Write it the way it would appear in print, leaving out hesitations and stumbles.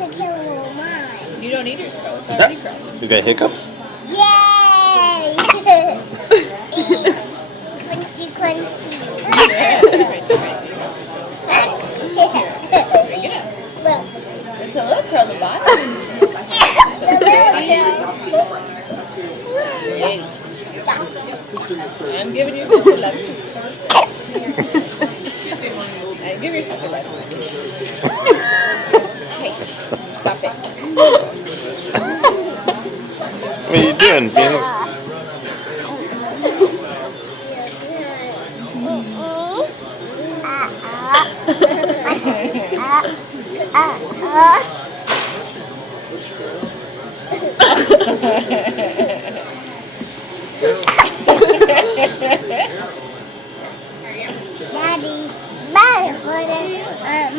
to kill mine. You don't need yours crow. It's already crow. You got hiccups? Yay! Crunchy, crunchy. Yeah. Bring it up. Look. It's a little crow at the bottom. Yay. I'm giving your sister love too. Give your sister love. Hey, stop it. What are you doing, Phoenix? Daddy, bye.